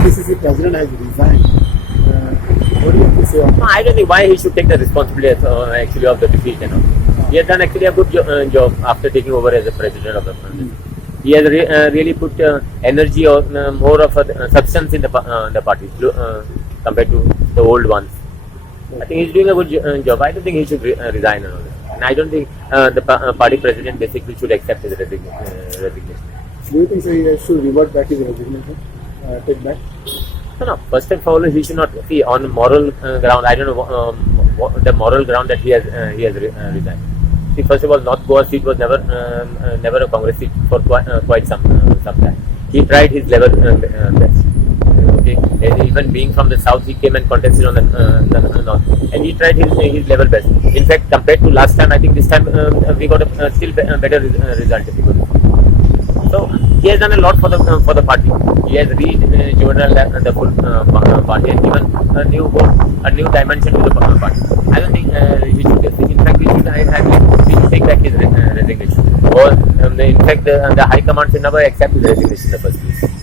PCC president has resigned. What do you have to say on No, I don't think why he should take the responsibility actually of the defeat. He has done actually a good job after taking over as the president of the country. He has really put energy or more of a substance in the party compared to the old ones. I think he's doing a good job. I don't think he should resign and all that. And I don't think the party president basically should accept his resignation. Do you think he should revert back his resignation? Take back? No. First and foremost, he should not see on moral ground. I don't know the moral ground that he has resigned. See, first of all, North Goa seat was never a Congress seat for quite some time. He tried his level best. Okay, even being from the south, he came and contested on the north, and he tried his level best. In fact, compared to last time, I think this time we got a still better result. So he has done a lot for the party. He has rejuvenated the full party and given a new dimension to the party. I don't think he should. In fact, we should take back his resignation. Or in fact, the High Command should never accept his resignation in the first place.